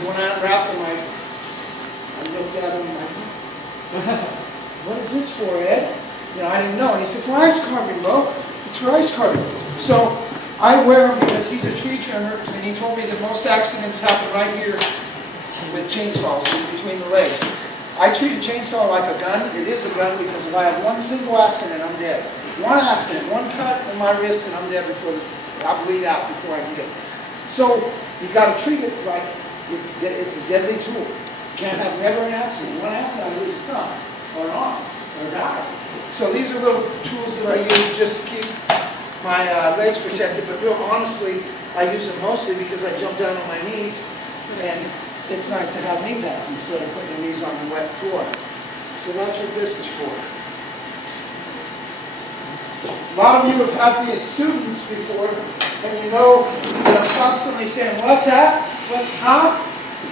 When I unwrapped them, I looked at him like, what is this for, Ed? You know, I didn't know. And he said, for ice carving, Bo. It's for ice carving. So I wear them because he's a tree trimmer, and he told me that most accidents happen right here with chainsaws in between the legs. I treat a chainsaw like a gun. It is a gun because if I have one single accident, I'm dead. One accident, one cut in my wrist, and I'm dead before I bleed out before I can get it. So you got to treat it like it's a deadly tool. You can't have never an accident. One accident, I lose a thumb or an arm or a die. So these are little tools that I use just to keep my legs protected. But real honestly, I use them mostly because I jump down on my knees, and it's nice to have knee pads instead of putting your knees on the wet floor. So that's what this is for. A lot of you have had me as students before, and you know that I'm constantly saying, what's that? What's how?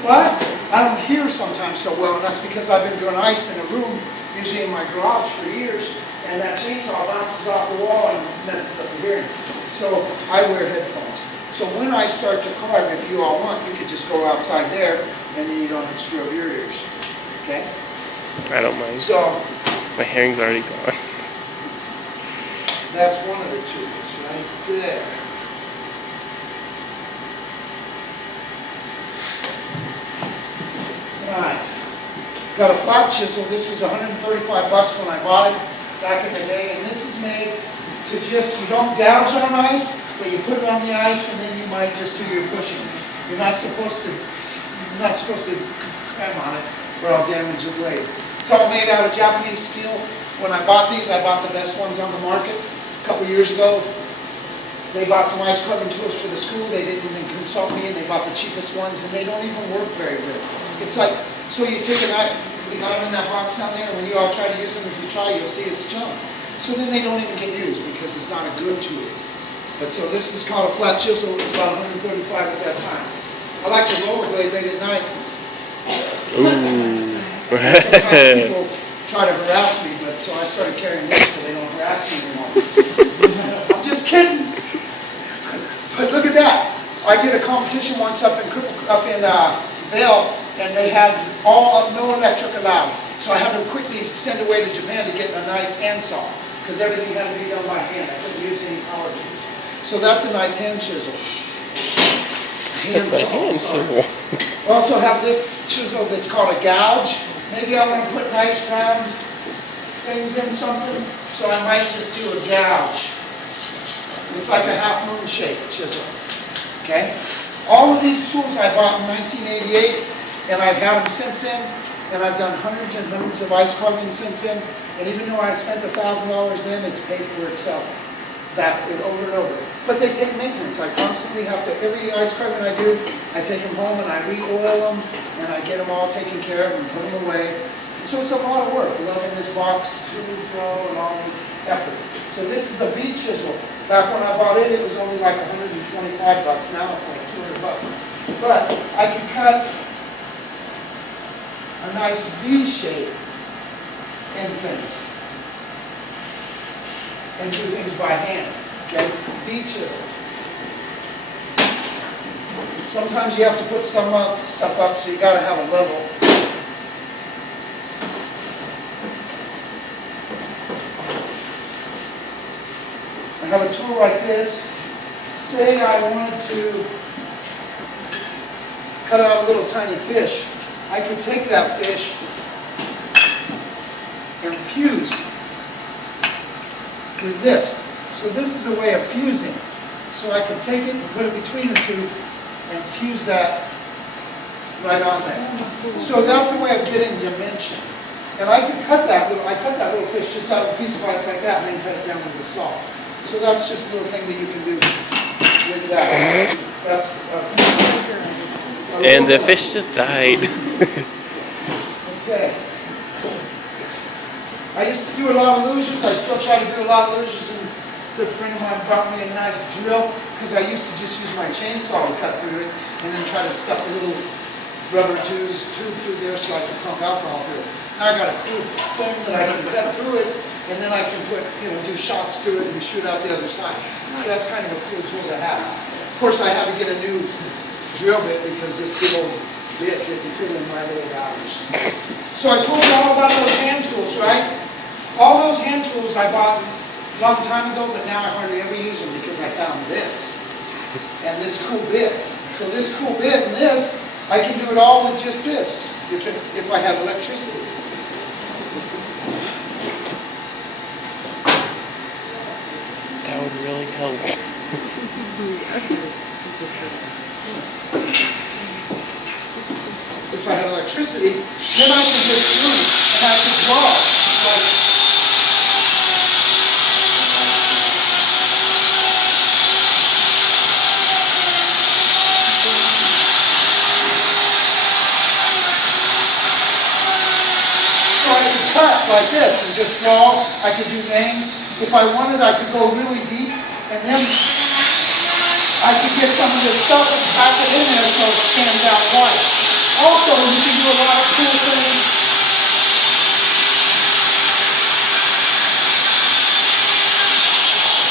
What? I don't hear sometimes so well, and that's because I've been doing ice in a room, usually in my garage for years, and that chainsaw bounces off the wall and messes up the hearing. So I wear headphones. So when I start to carve, if you all want, you could just go outside there, and then you don't have to screw up your ears. Okay? I don't mind. So my hearing's already gone. That's one of the tools right there. Alright. Got a flat chisel. This was $135 when I bought it back in the day, and this is made to just, you don't gouge on ice, but you put it on the ice and then you might just do your pushing. You're not supposed to cram on it or I'll damage the blade. It's all made out of Japanese steel. When I bought these, I bought the best ones on the market. A couple years ago, they bought some ice carving tools for the school. They didn't even consult me, and they bought the cheapest ones, and they don't even work very good. It's like, so you take a knife, we got them in that box down there, and when you all try to use them, if you try, you'll see it's junk. So then they don't even get used because it's not a good tool. But so this is called a flat chisel. It was about $135 at that time. I like the rollerblade late at night. Ooh. Sometimes people try to harass me, but so I started carrying this so they don't harass me anymore. I'm just kidding. But look at that. I did a competition once up in Vail, and they had no electric allowed. So I had to quickly send away to Japan to get a nice handsaw because everything had to be done by hand. I couldn't use any power tools. So that's a nice hand chisel. Chisel. I also have this chisel that's called a gouge. Maybe I want to put nice round things in something, so I might just do a gouge. It's like a half moon shaped chisel. Okay? All of these tools I bought in 1988, and I've had them since then, and I've done hundreds and hundreds of ice carving since then, and even though I spent $1,000 then, it's paid for itself. That over and over. But they take maintenance. I constantly have to, every ice carving I do, I take them home and I re-oil them, and I get them all taken care of and put them away. So it's a lot of work, loading this box to and fro and all the effort. So this is a V chisel. Back when I bought it, it was only like $125. Now it's like $200. But I can cut a nice V shape in things and do things by hand. Okay? V chisel. Sometimes you have to put some stuff up, so you got to have a level. I have a tool like this. Say I wanted to cut out a little tiny fish. I could take that fish and fuse with this. So this is a way of fusing. So I can take it and put it between the two and fuse that right on there. So that's a way of getting dimension. And I can cut that little fish just out of a piece of ice like that and then cut it down with the saw. So that's just a little thing that you can do with that. That's and the fish just died. Okay. I used to do a lot of luges. I still try to do a lot of luges. And a good friend of mine brought me a nice drill because I used to just use my chainsaw to cut through it and then try to stuff a little rubber tube through there so I could pump alcohol through it. Now I got a cool thing that I can cut through it, and then I can put, do shots through it and shoot out the other side. So that's kind of a cool tool to have. Of course, I had to get a new drill bit because this big old bit didn't fit in my little routers. So I told you all about those hand tools, right? All those hand tools I bought a long time ago, but now I hardly ever use them because I found this. And this cool bit. So this cool bit and this, I can do it all with just this, if I have electricity. That would really help. If I have electricity, then I can just do it and I can draw. Like, so I can cut like this and just draw. I could do names. If I wanted, I could go really deep and then I could get some of this stuff and pack it in there so it stands out white. Also, you can do a lot of cool things.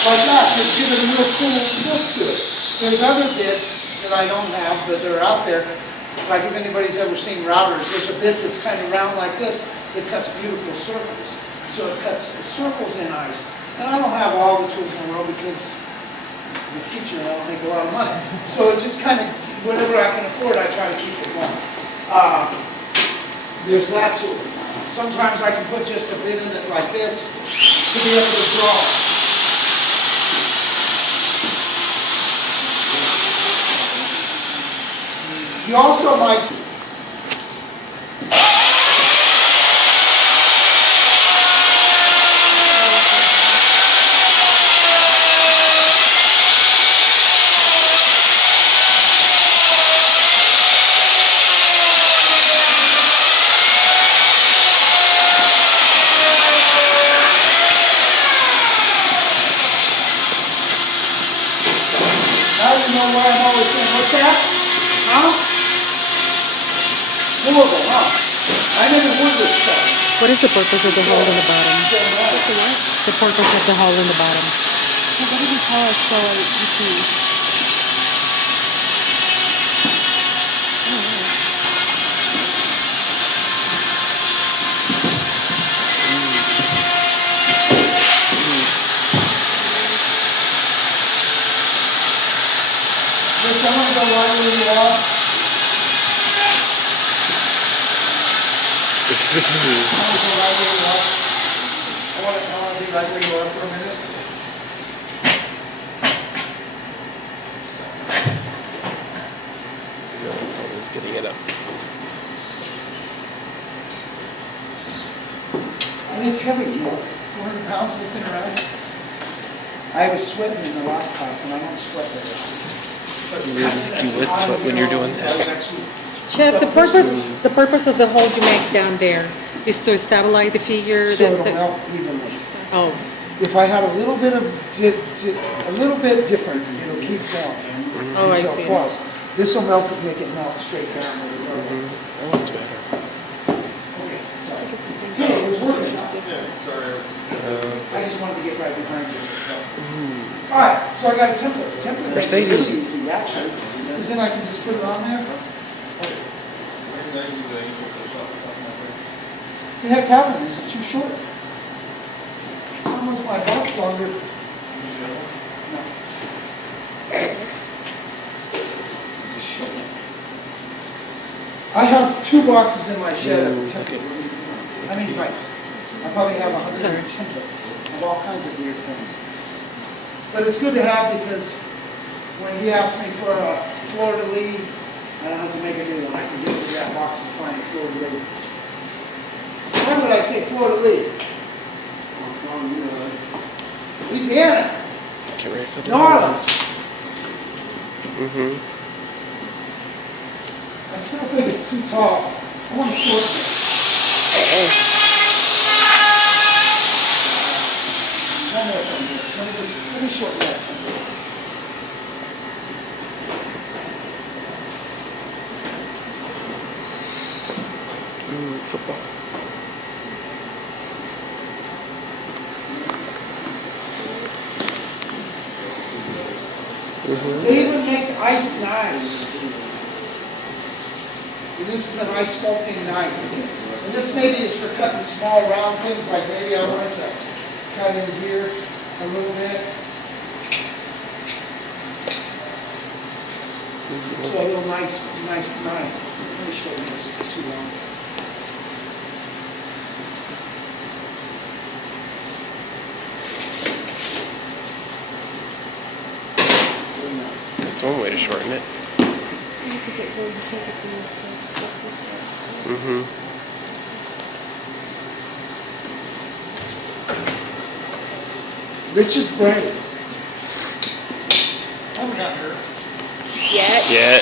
Like that, just give it a real cool look to it. There's other bits that I don't have, but they're out there. Like if anybody's ever seen routers, there's a bit that's kind of round like this that cuts beautiful circles. So it cuts circles in ice. And I don't have all the tools in the world because I'm a teacher and I don't make a lot of money. So it just kind of, whatever I can afford, I try to keep it going. There's that tool. Sometimes I can put just a bit in it like this to be able to draw. You also might know why I'm always saying, what's that? Huh? Horrible, huh? I never would this stuff. What is the purpose of the hole in the bottom? What's the what? The purpose of the hole in the bottom. What did you tell us so you can... Does someone go right where you are? Someone go right where you are? I want to be right where you are for a minute. No, I was getting it up. And it's heavy, you know, 400 pounds lifting around. I was sweating in the last class and I don't sweat very often. You would sweat when you're doing this. Chad, the purpose of the hole you make down there is to stabilize the figure. So it'll melt evenly. Oh, If I had a little bit of, a little bit different, it'll keep going Oh, I until see. it falls. This will melt, make it melt straight down. Oh, that's better. Okay, sorry. Yeah, it was working. I just wanted to get right behind you. All right, so I got a template. The template makes it really Mercedes. easy, actually. Because then I can just put it on there. The heck happened? This is too short. How was my box longer? No. Just short. I have 2 boxes in my shed of templates. I mean, right. I probably have 100 templates of all kinds of weird things. But it's good to have because when he asks me for a fleur-de-lis, I don't have to make a new one. I can get into that box and find a fleur-de-lis. Why would I say fleur-de-lis? Louisiana. Get ready for the New Orleans. Mm-hmm. I still think it's too tall. I want a short one. Let me short that. Football. They even make ice knives. And this is a nice sculpting knife. And this maybe is for cutting small round things, like maybe I wanted to cut in here a little bit. So a little nice knife. Let me show you this. It's too long. That's one way to shorten it. Mm-hmm. Rich's brain. Haven't got her. Yeah.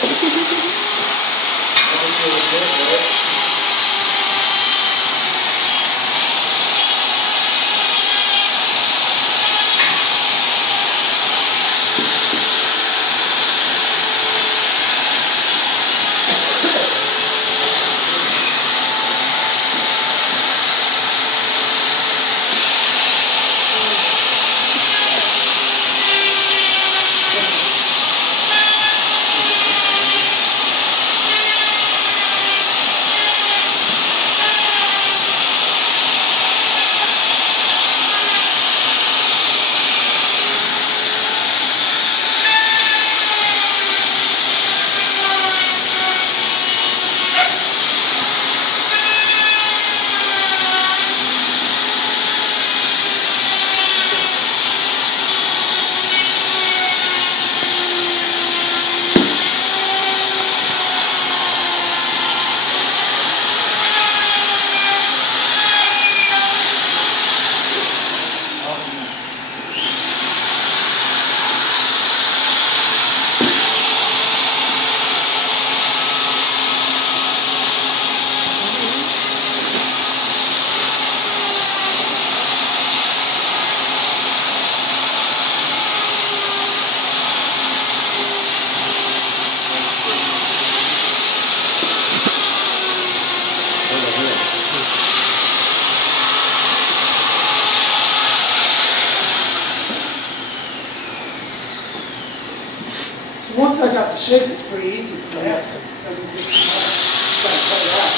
So once I got the shape, it's pretty easy for that. It doesn't take too much. Just gotta cut it out.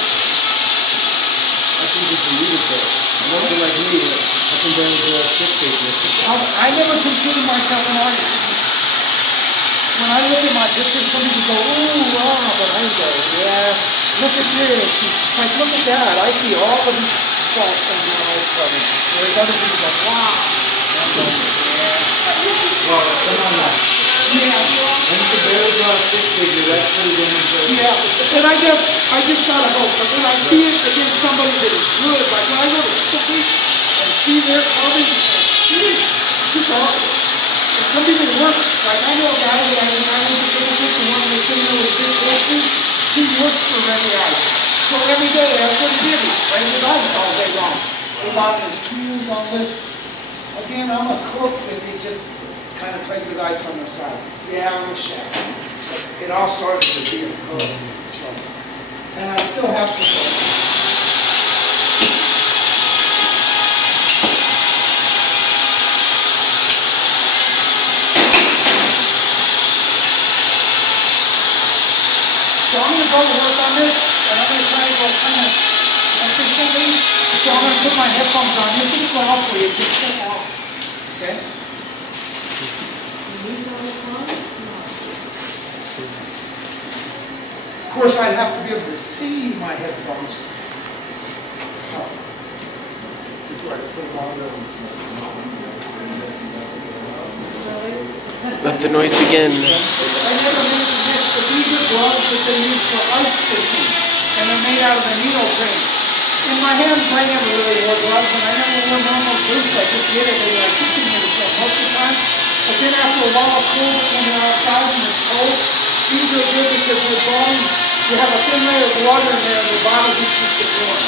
I think it's a little bit. Nobody like me, I can barely do a stick business. I never considered myself an artist. When I look at my pictures, some people go, ooh, wow, but I go, yeah, look at this. Like, look at that. I see all of these faults on my life cover. Whereas other people go, wow. And I'm going, yeah. Well, come on now. Yeah. I can barely draw a stick figure, that's pretty damn good. Yeah, and I just gotta hope, but when I see it against somebody that is good, like when I go to Italy and see their carving, it's like, geez, this is awesome. And some people work, like I know a guy that I went to visit, the one that's in there with big horses, he works for Remy Ice. So every day, that's what he did, he ran with ice all day long. He bought his tools on this. Again, I'm a cook, and he just kind of played with ice on the side. Yeah, I'm a chef. It all started to be a cook. So, and I still have to cook. So I'm going to go to work on this, and I'm going to try to go kind of efficiently. So I'm going to put my headphones on. This is go off for you. Just step out. Okay? Of course, I'd have to be able to see my headphones. Oh. Before I put them on. Let the noise begin. I never mentioned this, but these are gloves that they use for ice fishing, and they're made out of a needleprint. In my hands, I never really wore gloves, and I never wore normal boots. I just did it when I was fishing in the stuff most of the time. But then after a while, it's cold when you're outside and it's cold. These are good because your body, you have a thin layer of water in there, and your body just keeps it warm.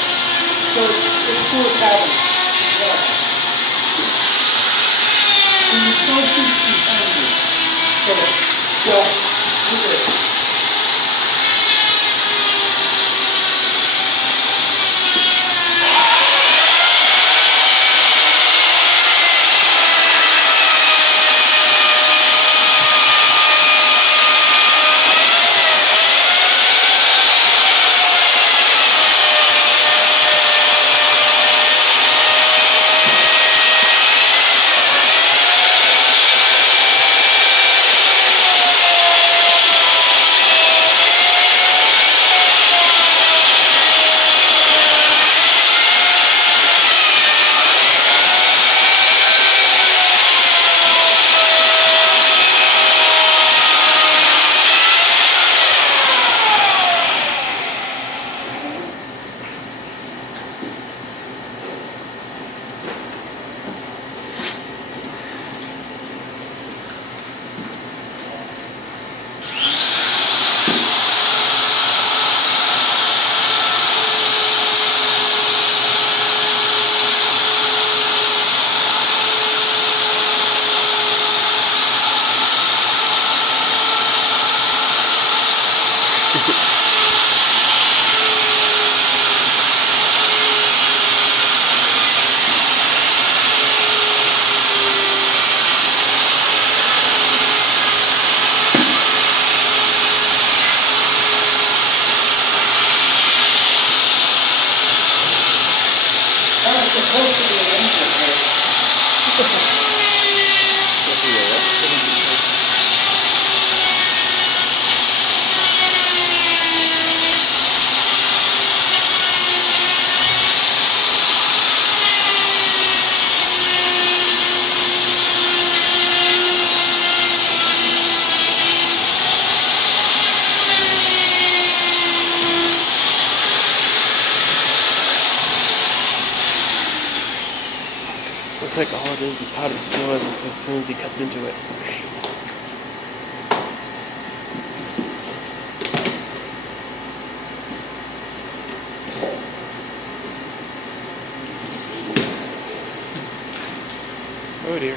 So it's cool pattern. Yeah. And you still keep behind you. So, well, look at it. Looks like all it is, the pot of soil is as soon as he cuts into it. Oh dear.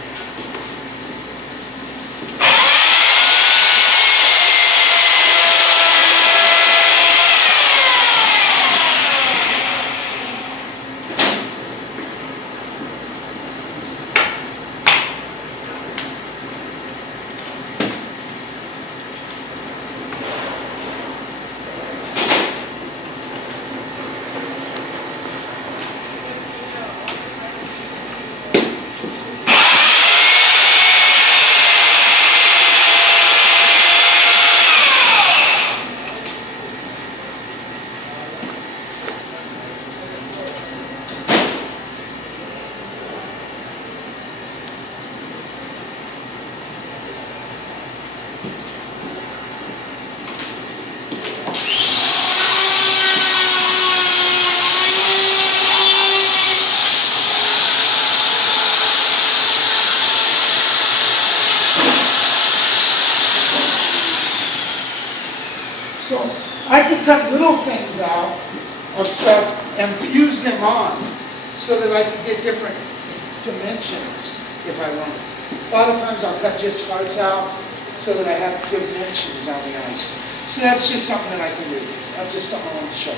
So I could cut little things out of stuff and fuse them on so that I could get different dimensions if I wanted. A lot of times I'll cut just hearts out so that I have dimensions on the ice. So that's just something that I can do. That's just something I want to show.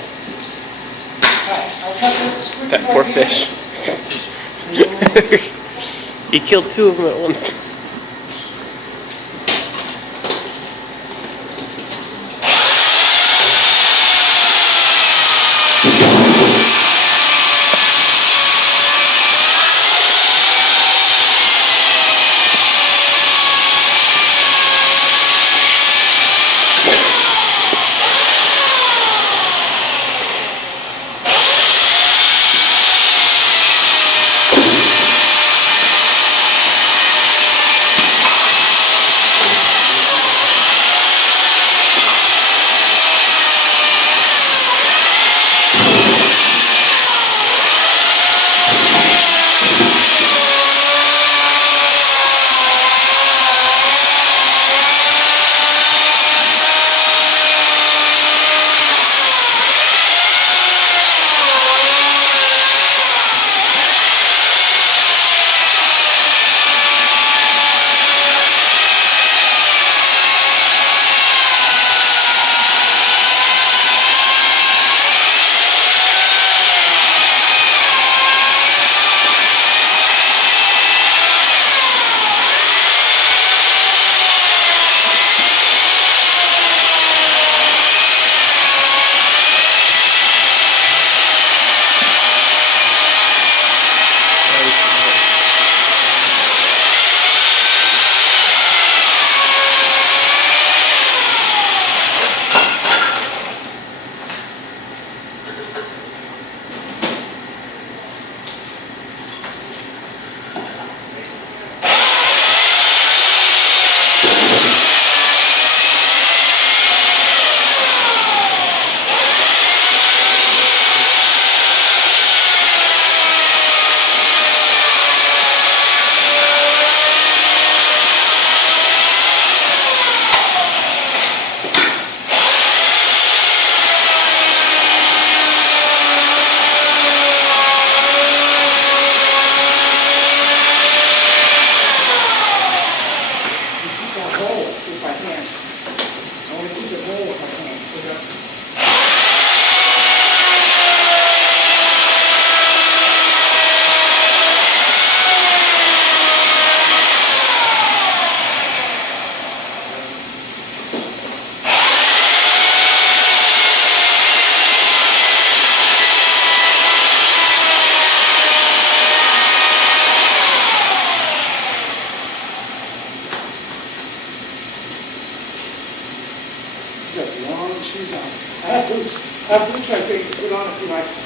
Alright, I'll cut this as quick That as I poor can. fish. He killed two of them at once. Got long shoes on. I have boots. I have boots right there. You can put on if you like.